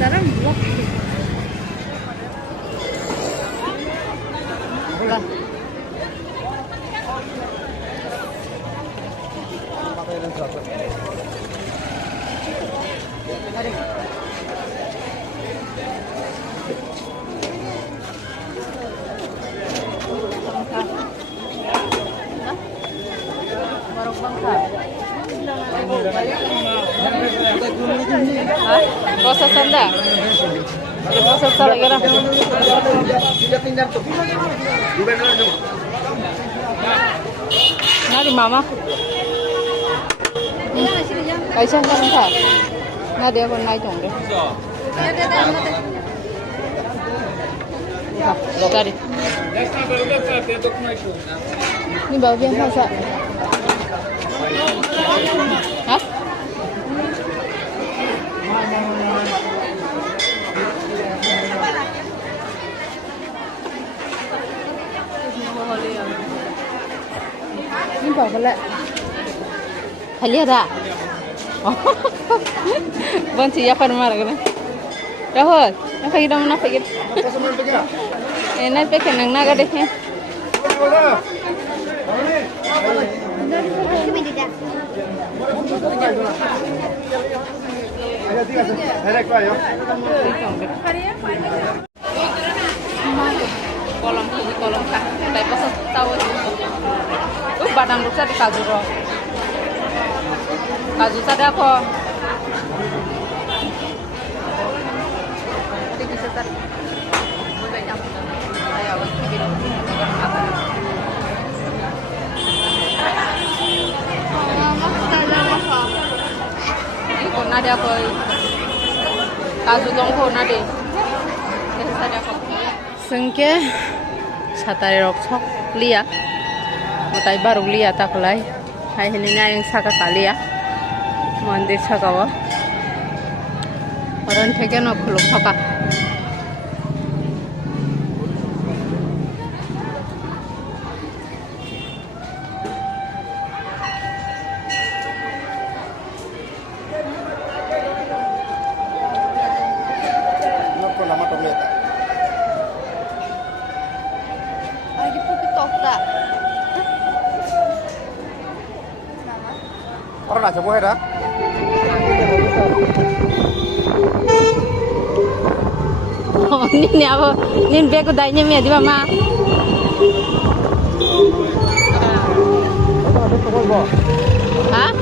Sekarang blok. Ulah. Mari. Barok bangsa. Hah? Proses anda? Ya proses lagi lah. Nari mama. Kaisa kan ta? Na dia kon nai chong deh. Cari. Ini bagian masa. Hah? Ini apa pula? Halia dah. Banci ya farmar kan? Rahul, apa kita mana pergi? Enak pergi nang naga deh. Kolom kah? Tapi pas tahu badang ruksa di kajuro. Kaju sada ko. Tapi bisa tadi. Boleh nyampe. Ayo, kita Kona ada apa? Kaju dong kona deh. Ada apa? Sengke satari rok sok lia. Mutai baru lia tak lay. Hai ini yang saka kali ya. Mandir sakawa. Orang theke no khuluk thaka. Orang nak semua dah. Oh, ni apa? Ni beg udainya mi adi mama. Hah?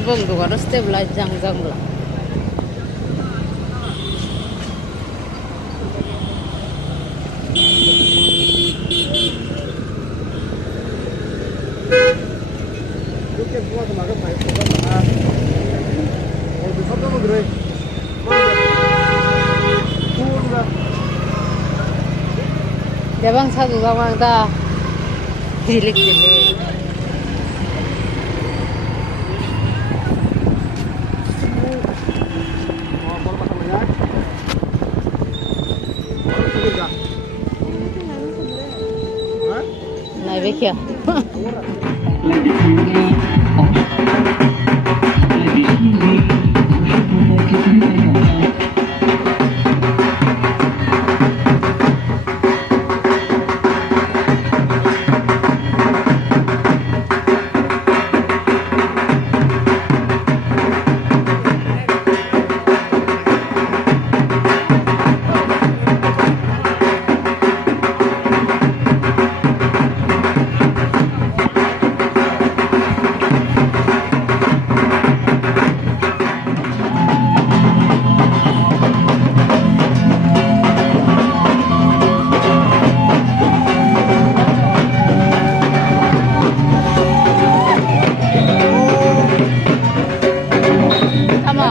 Bang tu harus stable jang lah. semua kemarin baik bukan mahal. Kalau besok kamu gede. Turun lah. Jabang satu gamang ta jilik-jilik. Mau apa namanya? Mau turun nggak? Hah? Naik ya. Sama.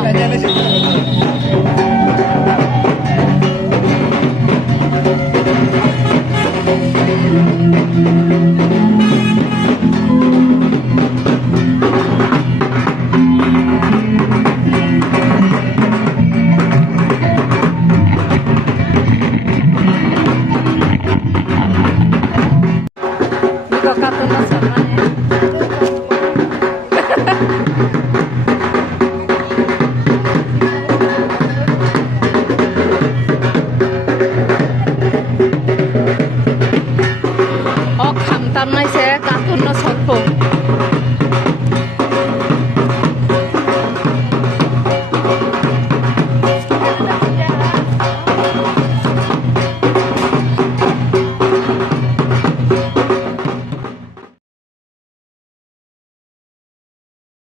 Ini kok kartun sama.